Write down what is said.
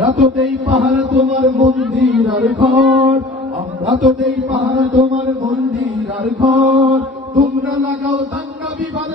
আমরা তো দেই পাহারা তোমার মন্দির আর ঘর, আমরা তো দেই পাহারা তোমার মন্দির আর ঘর। তোমরা লাগাও দাঙ্গা বিবাদ।